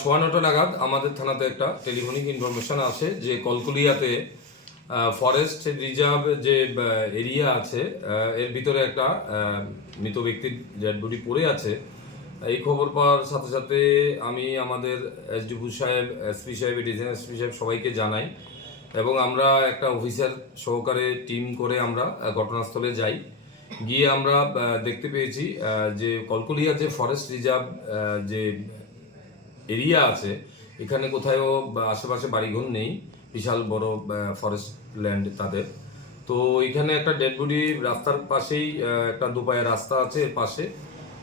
সোয়া ৯টা নাগাদ আমাদের থানাতে একটা টেলিফোনিক ইনফরমেশন আছে যে কলকুলিয়াতে ফরেস্ট রিজার্ভ যে এরিয়া আছে এর ভিতরে একটা মৃত ব্যক্তির ডেড বডি পড়ে আছে। এই খবর পাওয়ার সাথে সাথে আমি আমাদের এসডিপি সাহেব, এসপি সাহেব, এডিশনাল এসপি সাহেব সবাইকে জানাই এবং আমরা একটা অফিসার সহকারে টিম করে আমরা ঘটনাস্থলে যাই। গিয়ে আমরা দেখতে পেয়েছি যে কলকুলিয়া যে ফরেস্ট রিজার্ভ যে এরিয়া আছে এখানে কোথাও আশেপাশে বাড়িঘর নেই, বিশাল বড় ফরেস্ট ল্যান্ড তাদের। তো এখানে একটা ডেড বডি রাস্তার পাশেই একটা দুপায়ের রাস্তা আছে, এর পাশে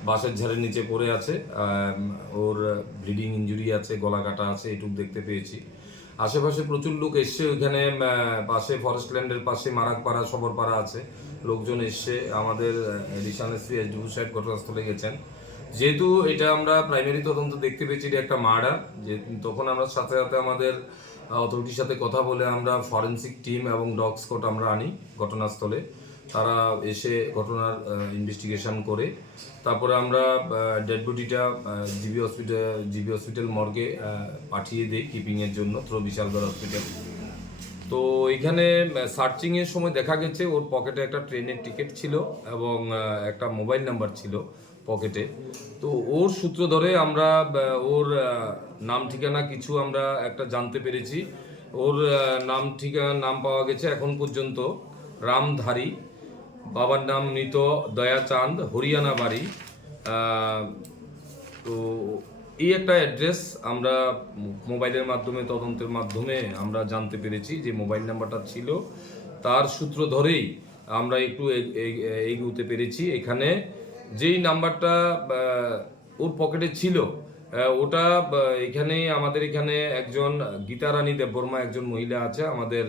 বাঁশের ঝাড়ের নিচে পড়ে আছে। ওর ব্লিডিং ইঞ্জুরি আছে, গলা কাটা আছে, এটুকু দেখতে পেয়েছি। আশেপাশে প্রচুর লোক এসছে, ওইখানে পাশে ফরেস্ট ল্যান্ডের পাশে মারাকপাড়া, সবরপাড়া আছে, লোকজন এসছে। আমাদের রিশান এসপি এসডিপি সাহেব ঘটনাস্থলে গেছেন। যেহেতু এটা আমরা প্রাইমারি তদন্ত দেখতে পেয়েছি এটা একটা মার্ডার, যে তখন আমরা সাথে সাথে আমাদের অথরিটির সাথে কথা বলে আমরা ফরেন্সিক টিম এবং ডগ স্কোয়াড আমরা আনি ঘটনাস্থলে। তারা এসে ঘটনার ইনভেস্টিগেশন করে তারপরে আমরা ডেড বডিটা জিবি হসপিটাল মর্গে পাঠিয়ে দিই কিপিংয়ের জন্য থ্রু বিশালগড় হসপিটাল। তো এখানে সার্চিংয়ের সময় দেখা গেছে ওর পকেটে একটা ট্রেনের টিকিট ছিল এবং একটা মোবাইল নাম্বার ছিল পকেটে। তো ওর সূত্র ধরে আমরা ওর নাম ঠিকানা কিছু আমরা একটা জানতে পেরেছি। ওর নাম পাওয়া গেছে এখন পর্যন্ত রামধারী, বাবার নাম মৃত দয়াচাঁদ, হরিয়ানা বাড়ি। তো এই একটা অ্যাড্রেস আমরা মোবাইলের মাধ্যমে তদন্তের মাধ্যমে আমরা জানতে পেরেছি যে মোবাইল নাম্বারটা ছিল, তার সূত্র ধরেই আমরা একটু এগোতে পেরেছি। এখানে যেই নাম্বারটা ওর পকেটে ছিল ওটা আমাদের এখানে একজন গীতারানী দেববর্মা একজন মহিলা আছে আমাদের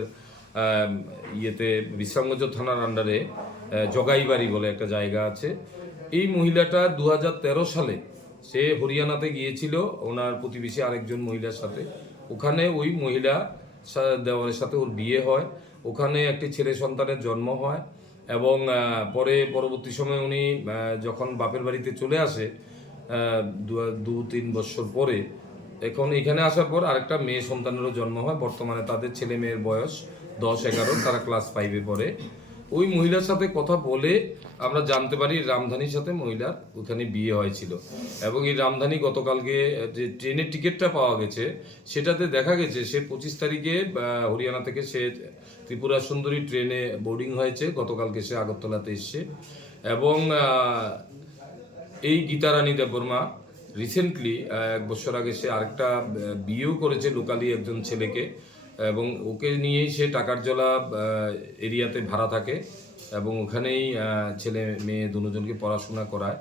ইয়েতে বিশ্রামগঞ্জ থানার আন্ডারে জগাইবাড়ি বলে একটা জায়গা আছে। এই মহিলাটা 2013 সালে সে হরিয়ানাতে গিয়েছিল ওনার প্রতিবেশী আরেকজন মহিলার সাথে। ওখানে ওই মহিলা দেওয়ারের সাথে ওর বিয়ে হয়, ওখানে একটি ছেলে সন্তানের জন্ম হয় এবং পরবর্তী সময় উনি যখন বাপের বাড়িতে চলে আসে 2-3 বছর পরে, এখন এখানে আসার পর আরেকটা মেয়ে সন্তানেরও জন্ম হয়। বর্তমানে তাদের ছেলে মেয়ের বয়স 10-11, তারা ক্লাস 5-এ পড়ে। ওই মহিলার সাথে কথা বলে আমরা জানতে পারি রামধানীর সাথে মহিলার ওখানে বিয়ে হয়েছিল এবং এই রামধানী গতকালকে যে ট্রেনের টিকিটটা পাওয়া গেছে সেটাতে দেখা গেছে সে 25 তারিখে হরিয়ানা থেকে সে ত্রিপুরা সুন্দরী ট্রেনে বোর্ডিং হয়েছে, গতকালকে সে আগরতলাতে এসছে। এবং এই গীতারানী দেববর্মা রিসেন্টলি 1 বছর আগে সে আরেকটা বিয়েও করেছে লোকালি একজন ছেলেকে, এবং ওকে নিয়েই সে টাকারজলা এরিয়াতে ভাড়া থাকে এবং ওখানেই ছেলে মেয়ে দুজনকে পড়াশোনা করায়।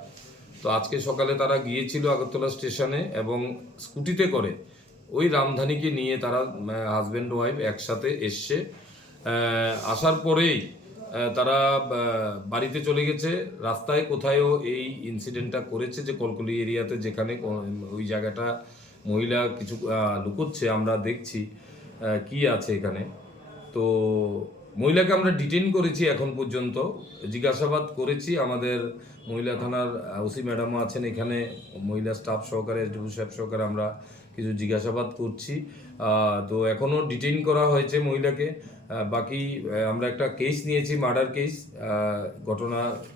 তো আজকে সকালে তারা গিয়েছিল আগরতলা স্টেশনে এবং স্কুটিতে করে ওই রামধানীকে নিয়ে তারা হাজব্যান্ড ওয়াইফ একসাথে এসছে। আসার পরেই তারা বাড়িতে চলে গেছে। রাস্তায় কোথায়ও এই ইনসিডেন্টটা করেছে যে কলকলি এরিয়াতে, যেখানে ওই জায়গাটা মহিলা কিছু লুকোচ্ছে, আমরা দেখছি কি আছে এখানে। তো মহিলাকে আমরা ডিটেইন করেছি, এখন পর্যন্ত জিজ্ঞাসাবাদ করেছি। আমাদের মহিলা থানার ওসি ম্যাডামও আছেন এখানে, মহিলা স্টাফ সহকারে, এসডিপি সাহেব সহকারে আমরা কিছু জিজ্ঞাসাবাদ করছি। তো এখনও ডিটেইন করা হয়েছে মহিলাকে। বাকি আমরা একটা কেস নিয়েছি, মার্ডার কেস।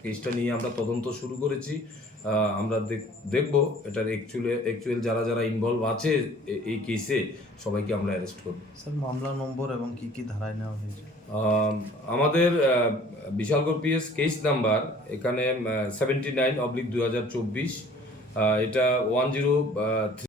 কেসটা নিয়ে আমরা তদন্ত শুরু করেছি। আমরা দেখব এটার অ্যাকচুয়াল যারা ইনভলভ আছে এই কেসে সবাইকে আমরা অ্যারেস্ট করব। স্যার, মামলা নম্বর এবং কি ধারায় নেওয়া হয়েছে? আমাদের বিশালগড় পিএস কেস নাম্বার এখানে 79/2024, এটা 10